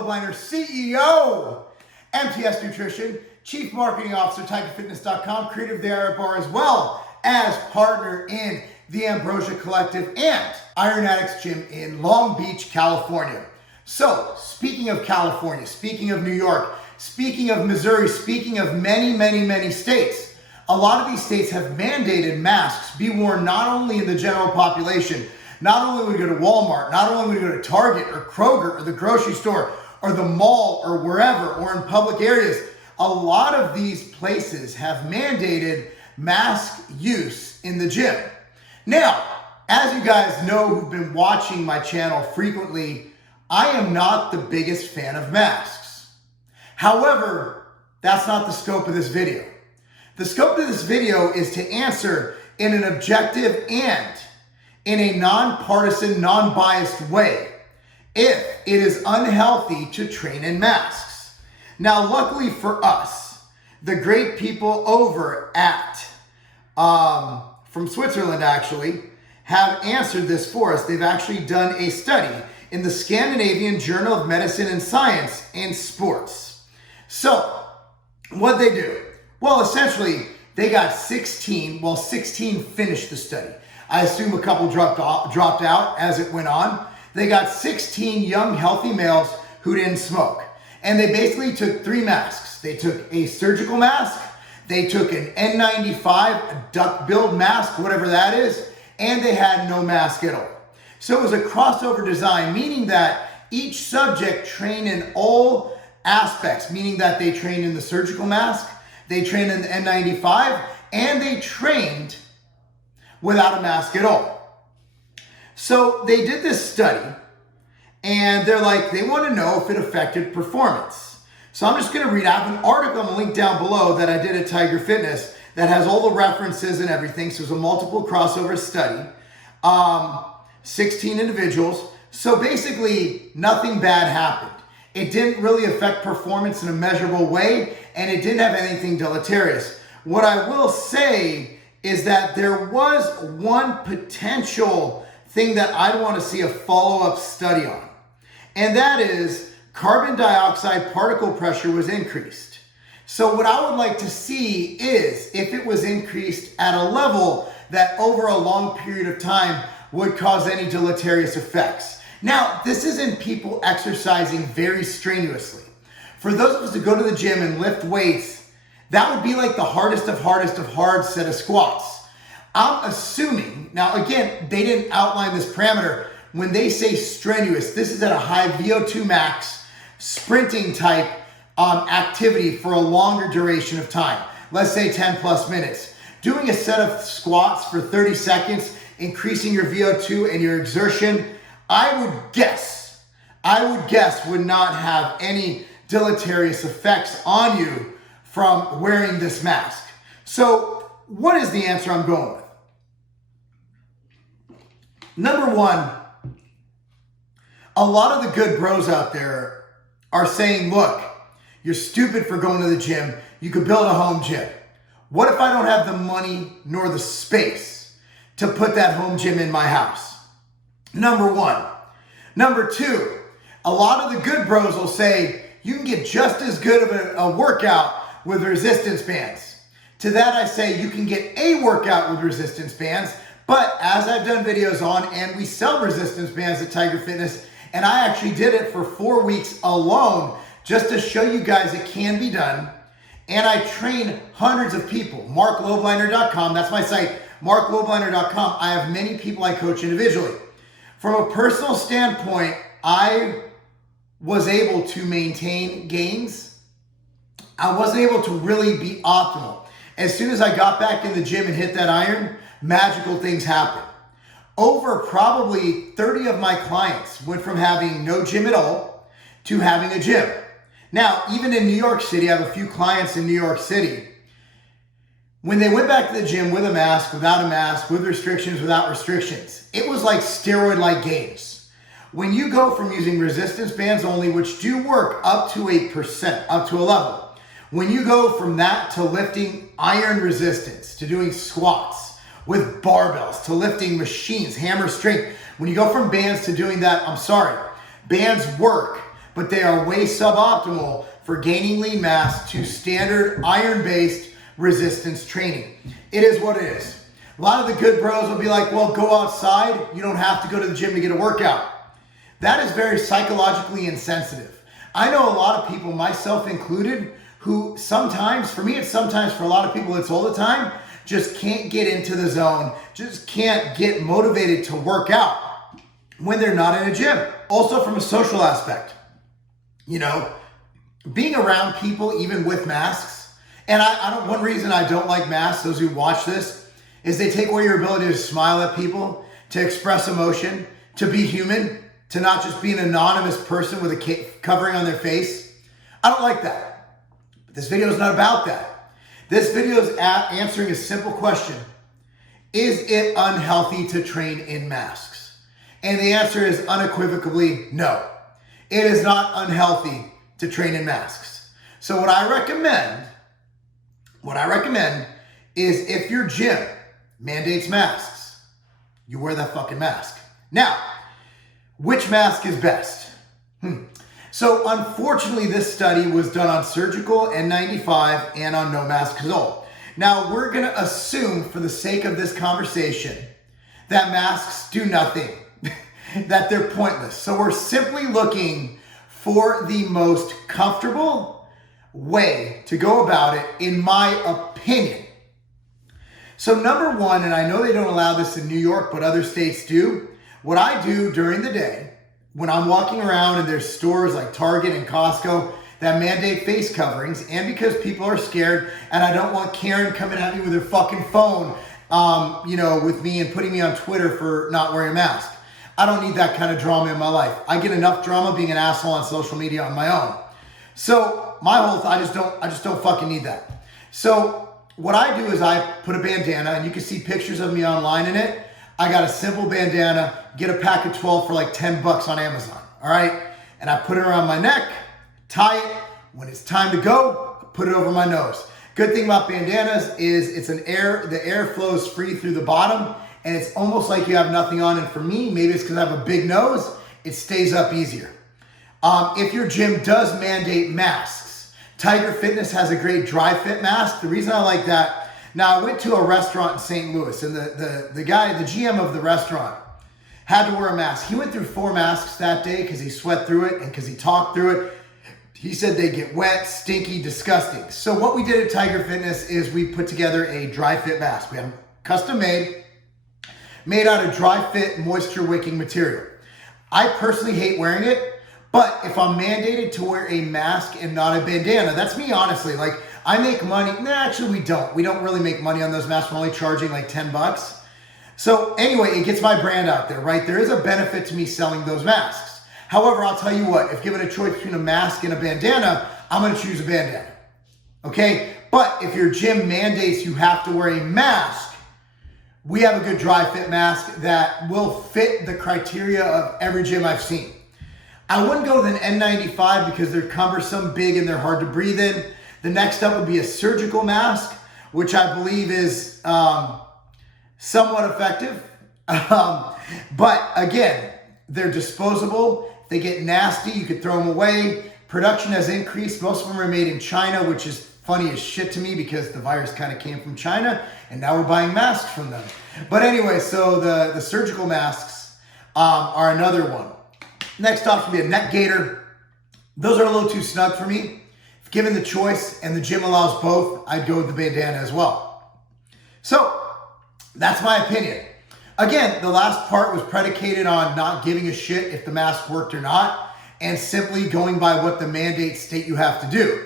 Lobliner, CEO, MTS Nutrition, Chief Marketing Officer, TigerFitness.com, creator of the Iron Bar, as well as partner in the Ambrosia Collective and Iron Addicts Gym in Long Beach, California. So, speaking of California, speaking of New York, speaking of Missouri, speaking of many states, a lot of these states have mandated masks be worn not only in the general population, not only when we go to Walmart, not only when we go to Target or Kroger or the grocery store or the mall or wherever or in public areas. A lot of these places have mandated mask use in the gym. Now, as you guys know who've been watching my channel frequently, I am not the biggest fan of masks. However, that's not the scope of this video. The scope of this video is to answer in an objective and in a nonpartisan, non-biased way if it is unhealthy to train in masks. Now, luckily for us, the great people over at, from Switzerland actually, have answered this for us. They've actually done a study in the Scandinavian Journal of Medicine and Science in Sports. So, what they do? Well, essentially, they got 16 finished the study. I assume a couple dropped out as it went on. They got 16 young, healthy males who didn't smoke. And they basically took 3 masks. They took a surgical mask, they took an N95, a duck-billed mask, whatever that is, and they had no mask at all. So it was a crossover design, meaning that each subject trained in all aspects, meaning that they trained in the surgical mask, they trained in the N95, and they trained without a mask at all. So they did this study and they're like, they want to know if it affected performance. So I'm just going to read out an article, I'm going to link down below that I did at Tiger Fitness that has all the references and everything. So it's a multiple crossover study, 16 individuals. So basically nothing bad happened. It didn't really affect performance in a measurable way and it didn't have anything deleterious. What I will say is that there was one potential thing that I'd want to see a follow-up study on. And that is carbon dioxide particle pressure was increased. So what I would like to see is if it was increased at a level that over a long period of time would cause any deleterious effects. Now, this isn't people exercising very strenuously. For those of us who go to the gym and lift weights, that would be like the hardest of hard set of squats. I'm assuming, now again, they didn't outline this parameter. When they say strenuous, this is at a high VO2 max, sprinting type activity for a longer duration of time. Let's say 10 plus minutes. Doing a set of squats for 30 seconds, increasing your VO2 and your exertion, I would guess would not have any deleterious effects on you from wearing this mask. So what is the answer I'm going with? Number one, a lot of the good bros out there are saying, look, you're stupid for going to the gym. You could build a home gym. What if I don't have the money nor the space to put that home gym in my house? Number one. Number two, a lot of the good bros will say, you can get just as good of a workout with resistance bands. To that I say you can get a workout with resistance bands, but as I've done videos on, and we sell resistance bands at Tiger Fitness, and I actually did it for 4 weeks alone just to show you guys it can be done. And I train hundreds of people. MarcLobliner.com, that's my site, MarcLobliner.com. I have many people I coach individually. From a personal standpoint, I was able to maintain gains. I wasn't able to really be optimal. As soon as I got back in the gym and hit that iron, magical things happened. Over probably 30 of my clients went from having no gym at all to having a gym. Now, even in New York City, I have a few clients in New York City. When they went back to the gym with a mask, without a mask, with restrictions, without restrictions, it was like steroid-like gains. When you go from using resistance bands only, which do work up to a level, when you go from that to lifting iron resistance, to doing squats with barbells, to lifting machines, hammer strength, when you go from bands to doing that, I'm sorry, bands work, but they are way suboptimal for gaining lean mass to standard iron-based resistance training. It is what it is. A lot of the good bros will be like, well, go outside. You don't have to go to the gym to get a workout. That is very psychologically insensitive. I know a lot of people, myself included, who sometimes, for me it's sometimes, for a lot of people it's all the time, just can't get into the zone, just can't get motivated to work out when they're not in a gym. Also from a social aspect, being around people even with masks, and one reason I don't like masks, those who watch this, is they take away your ability to smile at people, to express emotion, to be human, to not just be an anonymous person with a covering on their face. I don't like that. But this video is not about that. This video is answering a simple question. Is it unhealthy to train in masks? And the answer is unequivocally no. It is not unhealthy to train in masks. So what I recommend is if your gym mandates masks, you wear that fucking mask. Now, which mask is best? So unfortunately, this study was done on surgical N95 and on no mask at all. Now, we're gonna assume for the sake of this conversation that masks do nothing, that they're pointless. So we're simply looking for the most comfortable way to go about it, in my opinion. So number one, and I know they don't allow this in New York, but other states do, what I do during the day, when I'm walking around and there's stores like Target and Costco that mandate face coverings, and because people are scared and I don't want Karen coming at me with her fucking phone, with me and putting me on Twitter for not wearing a mask. I don't need that kind of drama in my life. I get enough drama being an asshole on social media on my own. So I just don't fucking need that. So what I do is I put a bandana, and you can see pictures of me online in it. I got a simple bandana, get a pack of 12 for like $10 on Amazon, all right? And I put it around my neck, tie it. When it's time to go, I put it over my nose. Good thing about bandanas is the air flows free through the bottom, and it's almost like you have nothing on. And for me, maybe it's because I have a big nose, it stays up easier. If your gym does mandate masks, Tiger Fitness has a great dry fit mask. The reason I like that, now I went to a restaurant in St. Louis, and the guy, the GM of the restaurant, had to wear a mask. He went through 4 masks that day because he sweat through it and because he talked through it. He said they get wet, stinky, disgusting. So what we did at Tiger Fitness is we put together a dry fit mask. We had them custom made out of dry fit, moisture wicking material. I personally hate wearing it, but if I'm mandated to wear a mask and not a bandana, that's me honestly. Like, I make money. Nah, actually we don't. We don't really make money on those masks. We're only charging like $10. So anyway, it gets my brand out there, right? There is a benefit to me selling those masks. However, I'll tell you what, if given a choice between a mask and a bandana, I'm gonna choose a bandana, okay? But if your gym mandates you have to wear a mask, we have a good dry fit mask that will fit the criteria of every gym I've seen. I wouldn't go with an N95 because they're cumbersome, big, and they're hard to breathe in. The next up would be a surgical mask, which I believe is somewhat effective. But again, they're disposable. If they get nasty, you could throw them away. Production has increased. Most of them are made in China, which is funny as shit to me because the virus kind of came from China, and now we're buying masks from them. But anyway, so the surgical masks are another one. Next option would be a neck gaiter. Those are a little too snug for me. If given the choice and the gym allows both, I'd go with the bandana as well. So that's my opinion. Again, the last part was predicated on not giving a shit if the mask worked or not, and simply going by what the mandates state you have to do.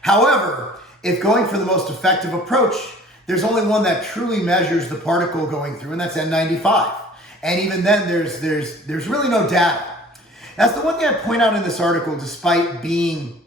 However, if going for the most effective approach, there's only one that truly measures the particle going through, and that's N95. And even then, there's really no data. That's the one thing I point out in this article, despite being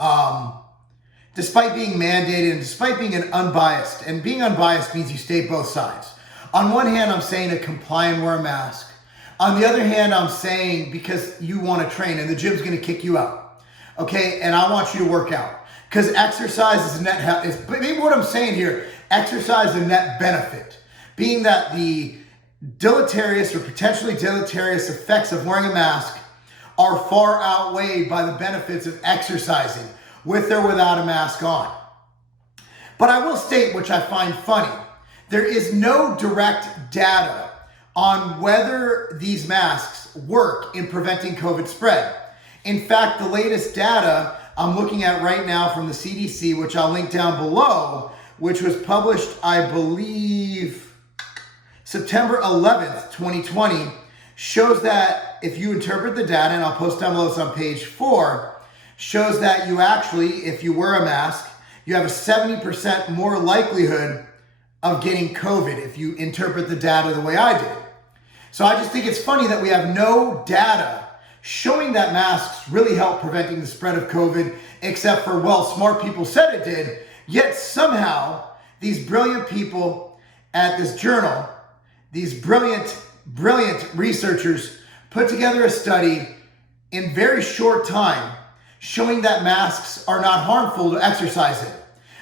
mandated and despite being unbiased. And being unbiased means you state both sides. On one hand, I'm saying to comply and wear a mask. On the other hand, I'm saying because you want to train and the gym's going to kick you out. Okay, and I want you to work out. Because exercise is net health. Maybe what I'm saying here, exercise is a net benefit. Being that the deleterious or potentially deleterious effects of wearing a mask are far outweighed by the benefits of exercising with or without a mask on. But I will state, which I find funny, there is no direct data on whether these masks work in preventing COVID spread. In fact, the latest data I'm looking at right now from the CDC, which I'll link down below, which was published, I believe, September 11th, 2020, shows that if you interpret the data, and I'll post down below, it's on page 4, shows that you actually, if you wear a mask, you have a 70% more likelihood of getting COVID if you interpret the data the way I did. So I just think it's funny that we have no data showing that masks really help preventing the spread of COVID, except for, well, smart people said it did, yet somehow these brilliant people at this journal, these brilliant researchers put together a study in very short time showing that masks are not harmful to exercising.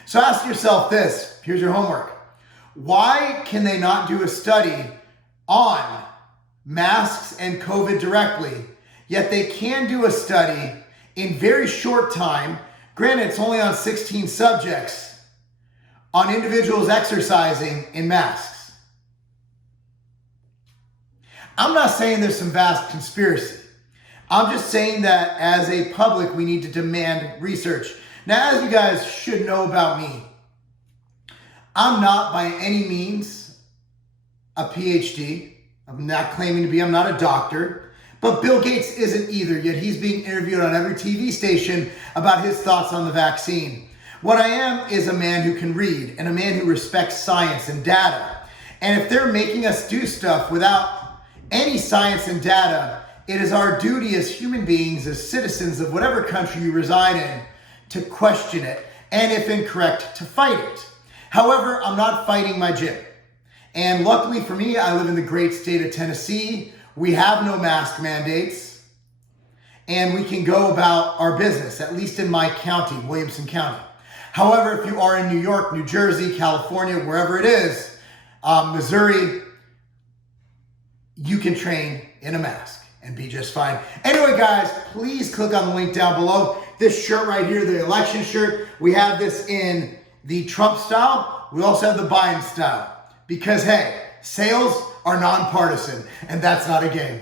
So ask yourself this, here's your homework. Why can they not do a study on masks and COVID directly, yet they can do a study in very short time, granted it's only on 16 subjects, on individuals exercising in masks? I'm not saying there's some vast conspiracy. I'm just saying that as a public, we need to demand research. Now, as you guys should know about me, I'm not by any means a PhD. I'm not claiming to be, I'm not a doctor. But Bill Gates isn't either, yet he's being interviewed on every TV station about his thoughts on the vaccine. What I am is a man who can read and a man who respects science and data. And if they're making us do stuff without any science and data, it is our duty as human beings, as citizens of whatever country you reside in, to question it, and if incorrect, to fight it. However, I'm not fighting my gym. And luckily for me, I live in the great state of Tennessee. We have no mask mandates, and we can go about our business, at least in my county, Williamson County. However, if you are in New York, New Jersey, California, wherever it is, Missouri, you can train in a mask and be just fine. Anyway, guys, please click on the link down below. This shirt right here, the election shirt, we have this in the Trump style. We also have the Biden style. Because, hey, sales are nonpartisan, and that's not a game.